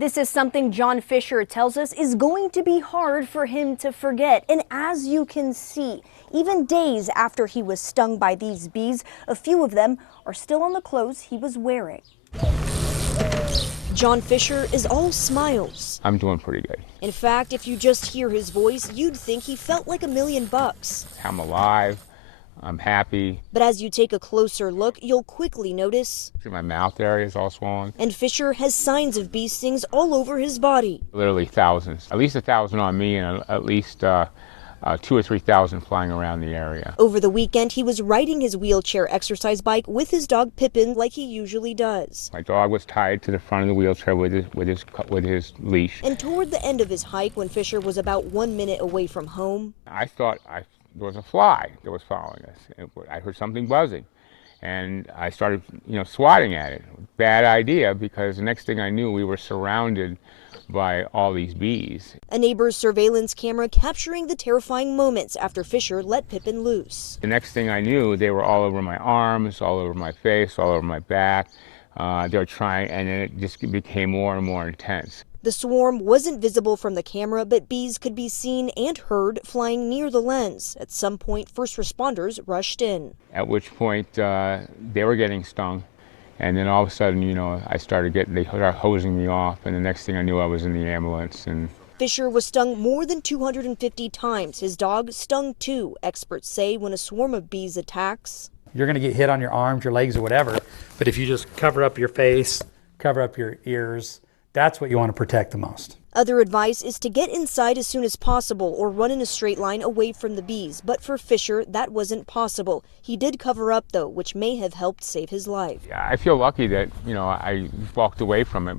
This is something John Fisher tells us is going to be hard for him to forget. And as you can see, even days after he was stung by these bees, a few of them are still on the clothes he was wearing. John Fisher is all smiles. I'm doing pretty good. In fact, if you just hear his voice, you'd think he felt like $1,000,000. I'm alive. I'm happy. But as you take a closer look, you'll quickly notice My mouth area is all swollen. and Fisher has signs of bee stings all over his body. Literally thousands. At least 1,000 on me and at least 2,000 or 3,000 flying around the area. Over the weekend, he was riding his wheelchair exercise bike with his dog Pippin like he usually does. My dog was tied to the front of the wheelchair with his leash. And toward the end of his hike, when Fisher was about 1 minute away from home, I thought there was a fly that was following us. I heard something buzzing, and I started, swatting at it. Bad idea, because the next thing I knew, we were surrounded by all these bees. a neighbor's surveillance camera capturing the terrifying moments after Fisher let Pippin loose. The next thing I knew, they were all over my arms, all over my face, all over my back. They were trying, and it just became more and more intense. The swarm wasn't visible from the camera, but bees could be seen and heard flying near the lens. At some point, first responders rushed in. At which point, they were getting stung. And then all of a sudden, they started hosing me off. And the next thing I knew, I was in the ambulance. And Fisher was stung more than 250 times. His dog stung too. Experts say when a swarm of bees attacks, you're going to get hit on your arms, your legs, or whatever. But if you just cover up your face, cover up your ears, that's what you want to protect the most. Other advice is to get inside as soon as possible or run in a straight line away from the bees. But for Fisher, that wasn't possible. He did cover up, though, which may have helped save his life. I feel lucky that, I walked away from it.